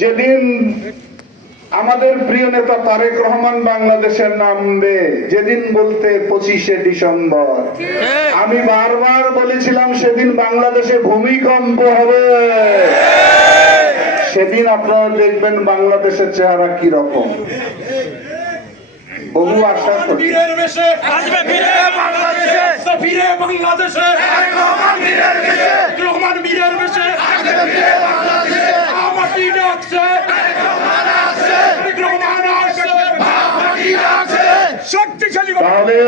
যেদিন আমাদের প্রিয় নেতা তারেক রহমান বাংলাদেশের নামবে, যেদিন বলতে 25শে ডিসেম্বর, আমি বারবার বলেছিলাম সেদিন বাংলাদেশে ভূমিকম্প হবে। সেদিন আপনারা দেখবেন বাংলাদেশের চেহারা কি রকম। বহু আশা করি তাহলে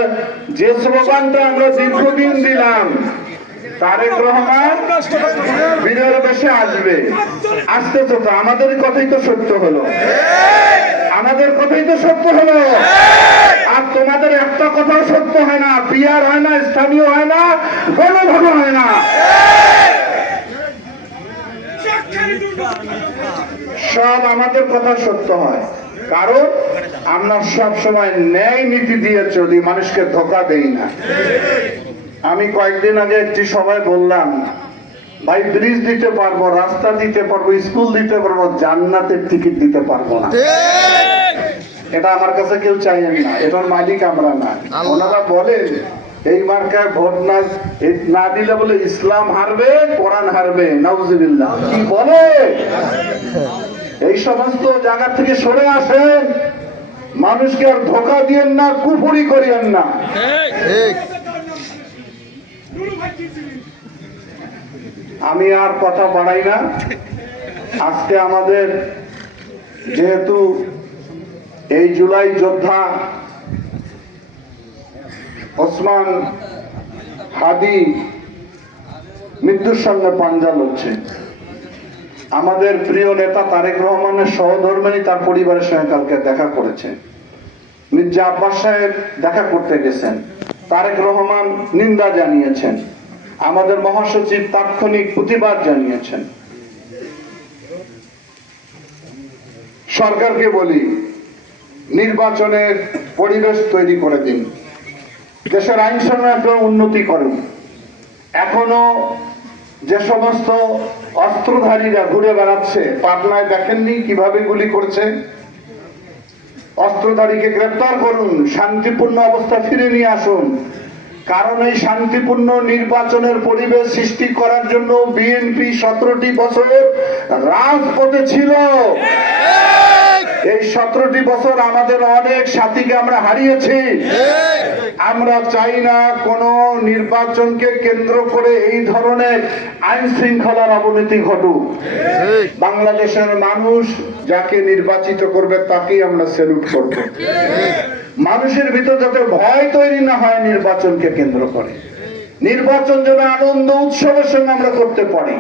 যে স্লোগানটা আমরা দীর্ঘদিন দিলাম, তারেক রহমান বীরের বেশে আসবে, আসতেছে তো, আমাদের কথাই তো সত্য হলো, আমাদের কথাই তো সত্য হলো। আর তোমাদের একটা কথাও সত্য হয় না, পিয়ার হয় না, স্থানীয় হয় না, গণভোট হয় না। সব আমাদের কথা সত্য হয়, কারণ আমরা সব সময় ন্যায় নীতি দিয়ে চলি, মানুষকে ধোঁকা দেই না। আমি কয়েকদিন আগে একটি সভায় বললাম, ভাই ব্রিজ দিতে পারবো, রাস্তা দিতে পারবো, স্কুল দিতে পারবো, জান্নাতের টিকিট দিতে পারবো না। এটা আমার কাছে কেউ চাইেন না, এটার মালিক আমরা না। ওনারা বলেন এই মার্কায় ভোট না দিলে বলে ইসলাম হারবে, কোরআন হারবে, নাউজুবিল্লাহ। কি বলে? এই সমস্ত জায়গা থেকে সরে আসেন, মানুষকে আর ধোঁকা দিয়েন না, কুফরি করিয়েন না। আমি আর কথা বাড়াই না। আজকে আমাদের যেহেতু এই জুলাই যোদ্ধা ওসমান হাদি মৃত্যুর সঙ্গে পাঞ্জা লড়ছে, আমাদের প্রিয় নেতা তারেক রহমানের সহধর্মিণী তার পরিবারের সঙ্গে কালকে দেখা করেছে। মির্জা আব্বাস সাহেব দেখা করতে গেছেন, তারেক রহমান নিন্দা জানিয়েছেন, আমাদের মহাসচিব তাৎক্ষণিক প্রতিবাদ জানিয়েছেন। সরকারকে বলি, নির্বাচনের পরিবেশ তৈরি করে দিন, দেশের আইন শৃঙ্খলা উন্নতি করুন। এখনো যে সমস্ত অস্ত্রধারীরা ঘুরে বেড়াচ্ছে, পাবনায় দেখেননি কিভাবে গুলি করছে? অস্ত্রধারীকে গ্রেপ্তার করুন, শান্তিপূর্ণ অবস্থা ফিরে নিয়ে আসুন। কারণ এই শান্তিপূর্ণ নির্বাচনের পরিবেশ সৃষ্টি করার জন্য বিএনপি 17টি বছর রাজপথে ছিল। এই 17টি বছর আমাদের অনেক সাথীকে আমরা হারিয়েছি। আমরা চাই না কোন নির্বাচনকে কেন্দ্র করে এই ধরনের আইন শৃঙ্খলার অবনতি ঘটুক। বাংলাদেশের মানুষ যাকে নির্বাচিত করবে তাকেই আমরা স্যালুট করব। মানুষের ভিতর যাতে ভয় তৈরি না হয় নির্বাচনকে কেন্দ্র করে, নির্বাচন যেন আনন্দ উৎসবের সঙ্গে আমরা করতে পারি,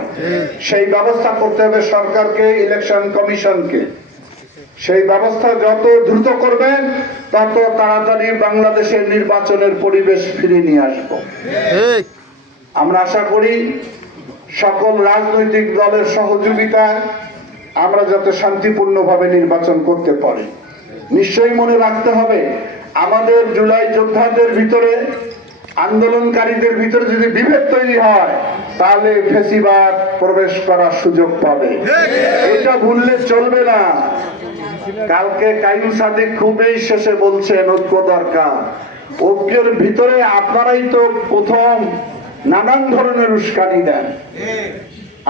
সেই ব্যবস্থা করতে হবে সরকারকে, ইলেকশন কমিশনকে। সেই ব্যবস্থা যত দ্রুত করবেন তত তাড়াতাড়ি বাংলাদেশের নির্বাচনের পরিবেশ ফিরিয়ে নিয়ে আসবো। আমরা আশা করি সকল রাজনৈতিক দলের সহযোগিতায় আমরা যাতে শান্তিপূর্ণভাবে নির্বাচন করতে পারি। নিশ্চয়ই মনে রাখতে হবে, আমাদের জুলাই যোদ্ধাদের ভিতরে, আন্দোলনকারীদের ভিতরে যদি বিভেদ তৈরি হয় তাহলে ফ্যাসিবাদ প্রবেশ করার সুযোগ পাবে। এটা ভুললে চলবে না। কালকে কাইয়ুম সাদিক খুবই শেষে বলছেন ঐক্য দরকার। ঐক্যের ভিতরে আপনারাই তো প্রথম নানান ধরনের উস্কানি দেন।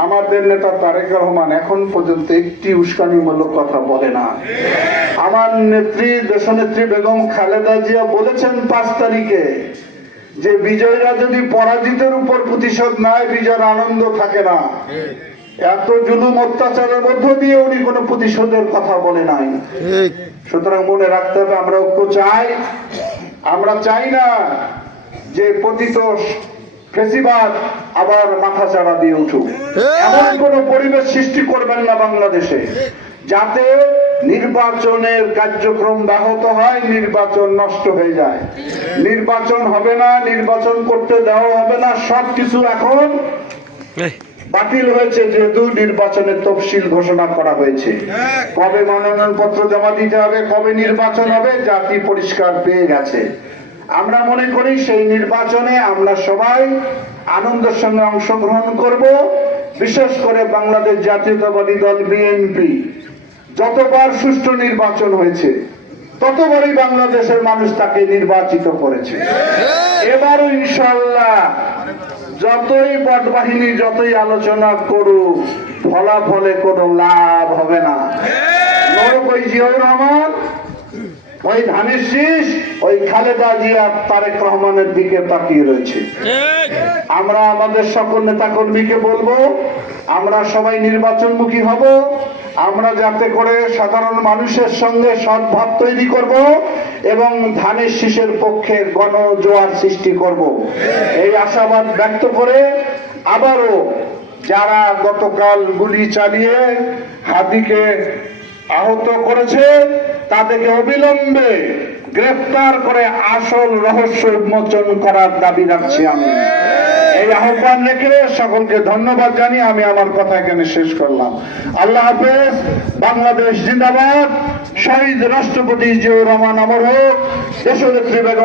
আমাদের নেতা তারেক রহমান এখন পর্যন্ত একটি উস্কানিমূলক কথা বলে না। আমার নেত্রী, দেশনেত্রী বেগম খালেদা জিয়া বলেছেন 5 তারিখে যে বিজয়ীরা যদি পরাজিতের উপর প্রতিশোধ নেয়, বিজয়ের আনন্দ থাকে না। এত জুলুম অত্যাচারের মধ্য দিয়ে উনি কোনো প্রতিশোধের কথা বলে নাই। সুতরাং মনে রাখতে হবে, আমরা ঐক্য চাই। আমরা চাই না যে পতিত ফ্যাসিবাদ আবার মাথা চাড়া দিয়ে উঠুক। এমন কোন পরিবেশ সৃষ্টি করবেন না বাংলাদেশে যাতে নির্বাচনের কার্যক্রম ব্যাহত হয়, নির্বাচন নষ্ট হয়ে যায়। নির্বাচন হবে না, নির্বাচন করতে দেওয়া হবে না, সবকিছু এখন বাতিল হয়েছে। যেহেতু নির্বাচনের তফসিল ঘোষণা করা হয়েছে, কবে মনোনয়ন পত্র জমা দিতে হবে, কবে নির্বাচন হবে, জাতি পরিষ্কার পেয়ে গেছে। আমরা মনে করি সেই নির্বাচনে আমরা সবাই আনন্দের সঙ্গে অংশগ্রহণ করব, বিশেষ করে বাংলাদেশ জাতীয়তাবাদী দল বিএনপি যতবার সুষ্ঠু নির্বাচন হয়েছে ততবারই বাংলাদেশের মানুষ তাকে নির্বাচিত করেছে। এবারও ইনশাআল্লাহ যতই বট বাহিনী যতই আলোচনা করুক ফলাফলে কোনো লাভ হবে না। ওই জিয়াউর রহমান, ওই ধানের শীষ, ওই খালেদা জিয়া, তারেক রহমানের দিকে তাকিয়ে রয়েছে। আমরা আমাদের সকল নেতাকর্মীকে বলবো আমরা সবাই নির্বাচনমুখী হব, আমরা যাতে করে সাধারণ মানুষের সঙ্গে সদ্ভাব তৈরি করব এবং ধানের শীষের পক্ষে গণজোয়ার সৃষ্টি করব, এই আশাবাদ ব্যক্ত করে আবারও যারা গতকাল গুলি চালিয়ে হাদিকে আহত করেছে তাদেরকে অবিলম্বে গ্রেফতার করে আসল রহস্য উন্মোচন করার দাবি রাখছি। আমি এই আহ্বান রেখে সকলকে ধন্যবাদ জানিয়ে আমি আমার কথা এখানে শেষ করলাম। আল্লাহ হাফেজ। বাংলাদেশ জিন্দাবাদ। শহীদ রাষ্ট্রপতি জিয়াউর রহমান অমর হোক। দেশনেত্রী বেগম